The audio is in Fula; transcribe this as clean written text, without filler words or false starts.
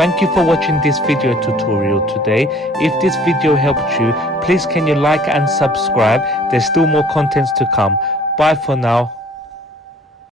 Thank you for watching this video tutorial today. If this video helped you, please can you like and subscribe. There's still more contents to come. Bye for now.